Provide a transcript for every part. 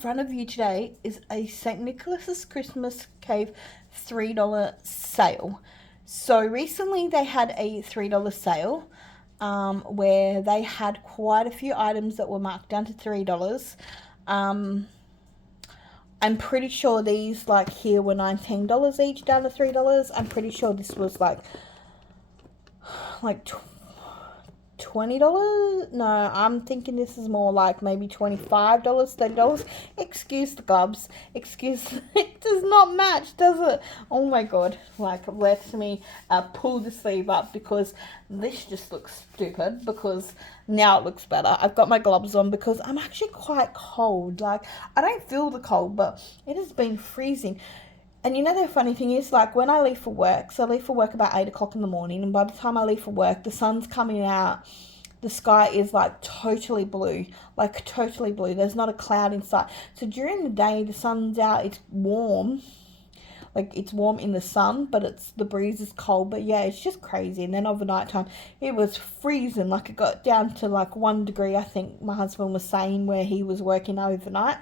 front of you today is a St. Nicholas's Christmas Cave $3 sale. So recently they had a $3 sale where they had quite a few items that were marked down to $3. I'm pretty sure these like here were $19 each down to $3. I'm pretty sure this was like $20. No, I'm thinking this is more like maybe $25, $30. Excuse the gobs. It does not match, does it? Oh my god. Like, let me pull the sleeve up because this just looks stupid, because now it looks better. I've got my gloves on because I'm actually quite cold. Like, I don't feel the cold, but it has been freezing. And you know the funny thing is, like, when I leave for work, so I leave for work about 8 o'clock in the morning, and by the time I leave for work, the sun's coming out, the sky is, like, totally blue, there's not a cloud in sight. So during the day, the sun's out, it's warm, like, it's warm in the sun, but the breeze is cold, but yeah, it's just crazy. And then over night time, it was freezing, like, it got down to, like, 1 degree, I think my husband was saying, where he was working overnight.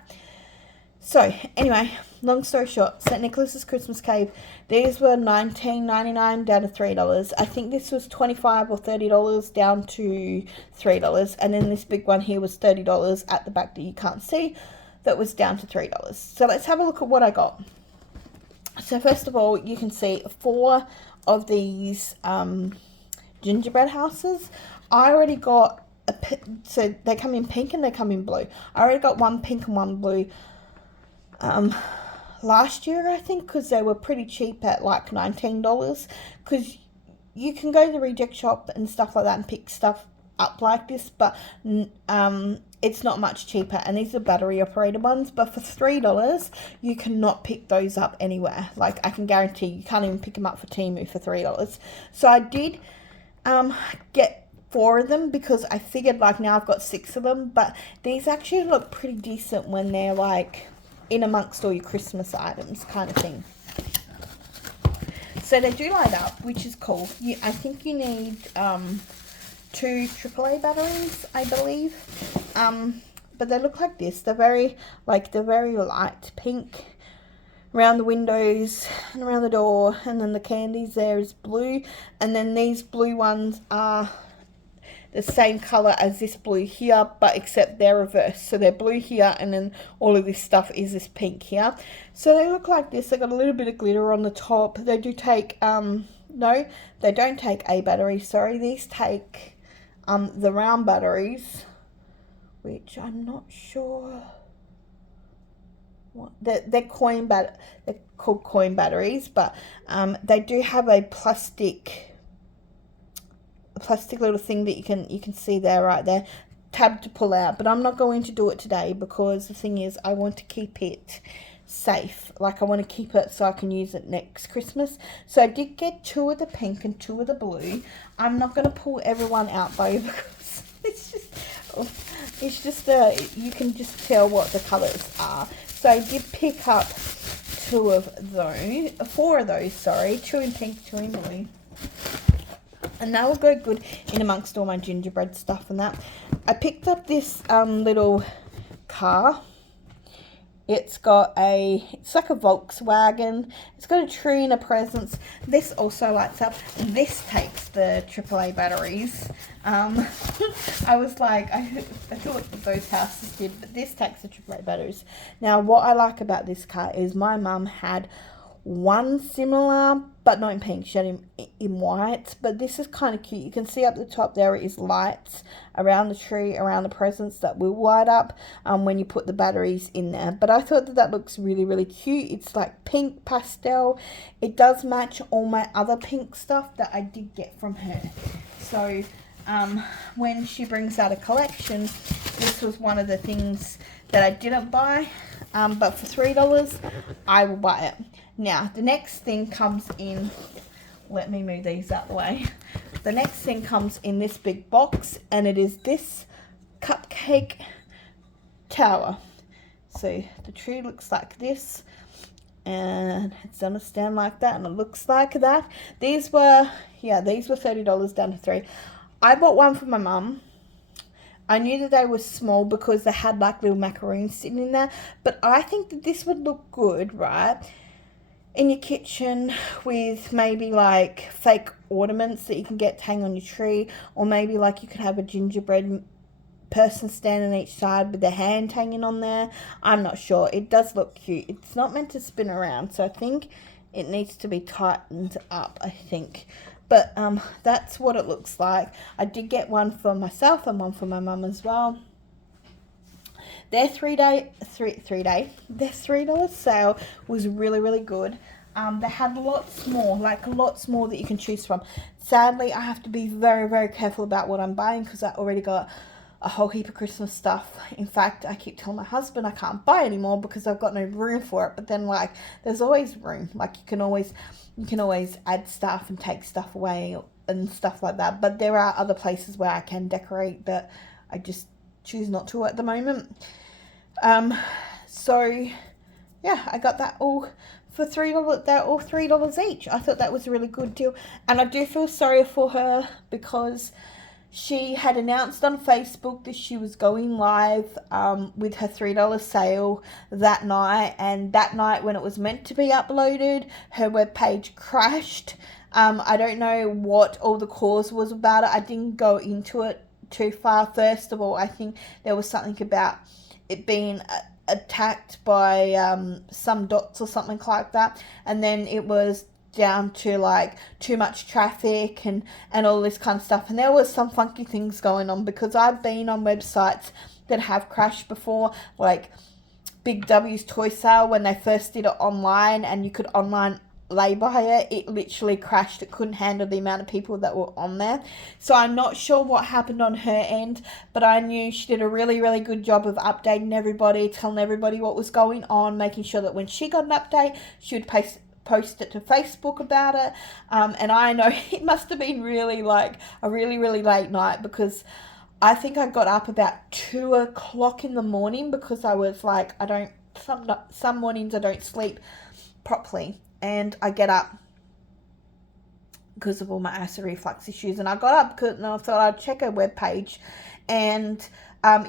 So, anyway, long story short, St. Nicholas's Christmas Cave, these were $19.99 down to $3. I think this was $25 or $30 down to $3. And then this big one here was $30 at the back that you can't see, that was down to $3. So, let's have a look at what I got. So, first of all, you can see 4 of these gingerbread houses. I already got, so they come in pink and they come in blue. I already got one pink and one blue last year, I think, because they were pretty cheap at like $19, because you can go to the reject shop and stuff like that and pick stuff up like this, but it's not much cheaper. And these are battery operated ones, but for $3 you cannot pick those up anywhere. Like, I can guarantee you can't even pick them up for Temu for $3. So I did get 4 of them, because I figured, like, now I've got 6 of them, but these actually look pretty decent when they're like in amongst all your Christmas items kind of thing. So they do light up, which is cool. I think you need 2 AAA batteries, I believe. But they look like this. They're very light pink around the windows and around the door, and then the candies there is blue, and then these blue ones are the same color as this blue here, but except they're reversed. So they're blue here, and then all of this stuff is this pink here. So they look like this. They got a little bit of glitter on the top. They do take no, they don't take A batteries, sorry. These take the round batteries, which I'm not sure what they're called coin batteries, but they do have a plastic little thing that you can see there, right there, tab to pull out. But I'm not going to do it today, because the thing is, I want to keep it safe. Like, I want to keep it so I can use it next Christmas. So I did get 2 of the pink and 2 of the blue. I'm not going to pull everyone out though, because it's just you can just tell what the colors are. So I did pick up 4 of those, sorry, 2 in pink, 2 in blue. And that will go good in amongst all my gingerbread stuff and that. I picked up this little car. It's like a Volkswagen. It's got a tree and a presents. This also lights up. This takes the AAA batteries. I was like, I thought that those houses did, but this takes the AAA batteries. Now, what I like about this car is my mum had one similar, but not in pink. She had him in white, but this is kind of cute. You can see up the top there is lights around the tree, around the presents that will light up when you put the batteries in there. But I thought that looks really, really cute. It's like pink pastel. It does match all my other pink stuff that I did get from her. So when she brings out a collection, this was one of the things that I didn't buy, but for $3 I will buy it. Now, the next thing comes in, let me move these out of the way. The next thing comes in this big box, and it is this cupcake tower. So the tree looks like this, and it's on a stand like that, and it looks like that. These were $30 down to $3. I bought one for my mum. I knew that they were small because they had like little macaroons sitting in there. But I think that this would look good, right, in your kitchen with maybe like fake ornaments that you can get to hang on your tree. Or maybe like you could have a gingerbread person standing each side with their hand hanging on there. I'm not sure. It does look cute. It's not meant to spin around, so I think it needs to be tightened up, I think. But that's what it looks like. I did get one for myself and one for my mum as well. Their their $3 sale was really, really good. They had lots more that you can choose from. Sadly, I have to be very, very careful about what I'm buying because I already got a whole heap of Christmas stuff. In fact, I keep telling my husband I can't buy anymore because I've got no room for it. But then, like, there's always room. Like, you can always add stuff and take stuff away and stuff like that. But there are other places where I can decorate, but I just choose not to at the moment. So yeah, I got that all for $3. They're all $3 each. I thought that was a really good deal, and I do feel sorry for her because she had announced on Facebook that she was going live with her $3 sale that night, and that night when it was meant to be uploaded, her webpage crashed. I don't know what all the cause was about it. I didn't go into it too far. First of all, I think there was something about it being attacked by some dots or something like that, and then it was down to like too much traffic and all this kind of stuff. And there was some funky things going on because I've been on websites that have crashed before, like Big W's toy sale when they first did it online and you could online lay by it literally crashed. It couldn't handle the amount of people that were on there. So I'm not sure what happened on her end, but I knew she did a really, really good job of updating everybody, telling everybody what was going on, making sure that when she got an update, she would post it to Facebook about it. And I know it must have been really like a really, really late night because I think I got up about 2 o'clock in the morning because I was like, some mornings I don't sleep properly and I get up because of all my acid reflux issues. And I got up and I thought I'd check her webpage, and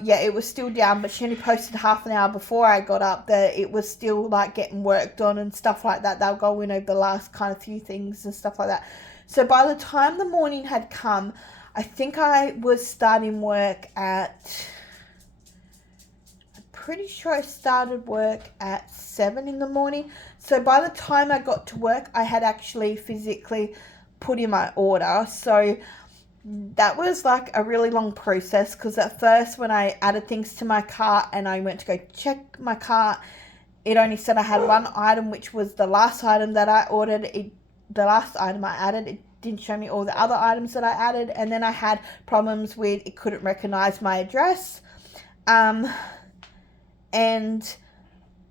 yeah, it was still down, but she only posted half an hour before I got up that it was still like getting worked on and stuff like that. They'll go in over the last kind of few things and stuff like that. So by the time the morning had come, I think I was starting work pretty sure I started work at 7 in the morning. So by the time I got to work, I had actually physically put in my order. So that was like a really long process because at first when I added things to my cart and I went to go check my cart, it only said I had one item, which was the last item that I ordered. The last item I added, it didn't show me all the other items that I added. And then I had problems with it couldn't recognize my address. And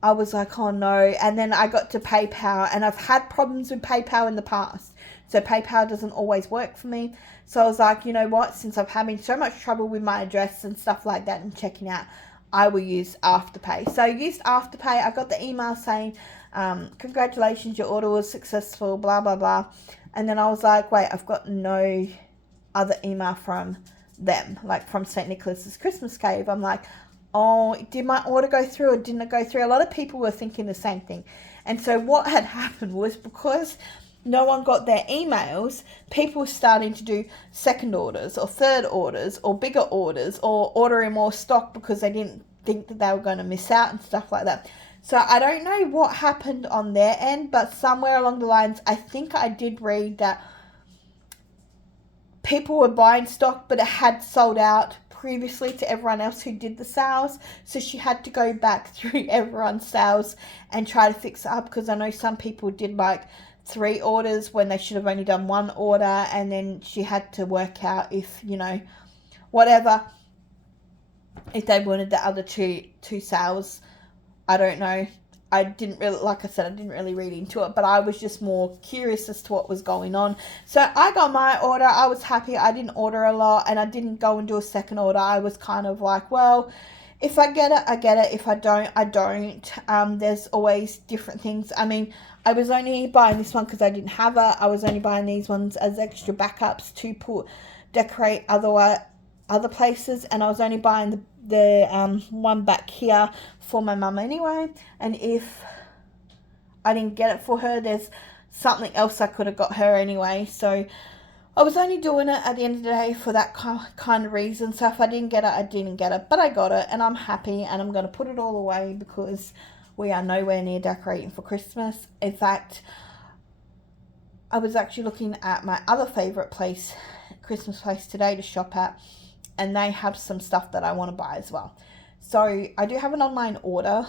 I was like, oh no. And then I got to PayPal, and I've had problems with PayPal in the past. So PayPal doesn't always work for me. So I was like, you know what? Since I'm having so much trouble with my address and stuff like that and checking out, I will use Afterpay. So I used Afterpay. I got the email saying, congratulations, your order was successful, blah, blah, blah. And then I was like, wait, I've got no other email from them, like from St. Nicholas's Christmas Cave. I'm like, oh, did my order go through or didn't it go through? A lot of people were thinking the same thing. And so what had happened was because no one got their emails, people were starting to do second orders or third orders or bigger orders or ordering more stock because they didn't think that they were going to miss out and stuff like that. So I don't know what happened on their end, but somewhere along the lines, I think I did read that people were buying stock, but it had sold out previously to everyone else who did the sales. So she had to go back through everyone's sales and try to fix it up, because I know some people did like 3 orders when they should have only done 1 order, and then she had to work out if, you know, whatever, if they wanted the other two sales. I don't know. I didn't really, like I said, I didn't really read into it, but I was just more curious as to what was going on. So I got my order. I was happy. I didn't order a lot, and I didn't go and do a second order. I was kind of like, well, if I get it, I get it. If I don't, I don't. There's always different things. I mean, I was only buying this one because I didn't have it. I was only buying these ones as extra backups to decorate other places, and I was only buying the one back here for my mum anyway. And if I didn't get it for her, there's something else I could have got her anyway. So I was only doing it at the end of the day for that kind of reason. So if I didn't get it, I didn't get it. But I got it, and I'm happy, and I'm going to put it all away because we are nowhere near decorating for Christmas. In fact, I was actually looking at my other favourite place, Christmas place today to shop at, and they have some stuff that I want to buy as well. So I do have an online order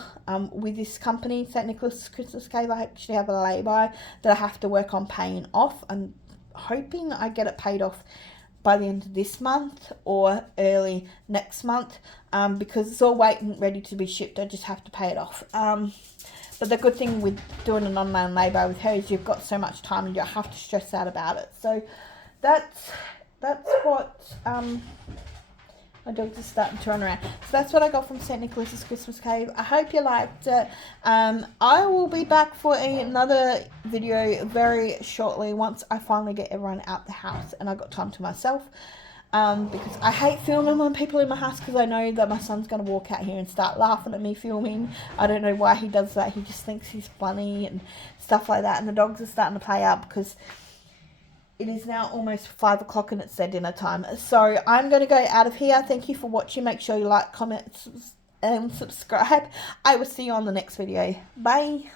with this company, St. Nicolas Christmas Cave. I actually have a lay-by that I have to work on paying off. I'm hoping I get it paid off by the end of this month or early next month, because it's all waiting ready to be shipped. I just have to pay it off. But the good thing with doing an online lay-by with her is you've got so much time and you don't have to stress out about it. So that's what my dogs are starting to run around. So that's what I got from St. Nicholas's Christmas Cave. I hope you liked it. I will be back for another video very shortly once I finally get everyone out the house and I got time to myself. Because I hate filming when people are in my house, because I know that my son's going to walk out here and start laughing at me filming. I don't know why he does that. He just thinks he's funny and stuff like that. And the dogs are starting to play out because it is now almost 5 o'clock and it's their dinner time. So I'm going to go out of here. Thank you for watching. Make sure you like, comment, and subscribe. I will see you on the next video. Bye.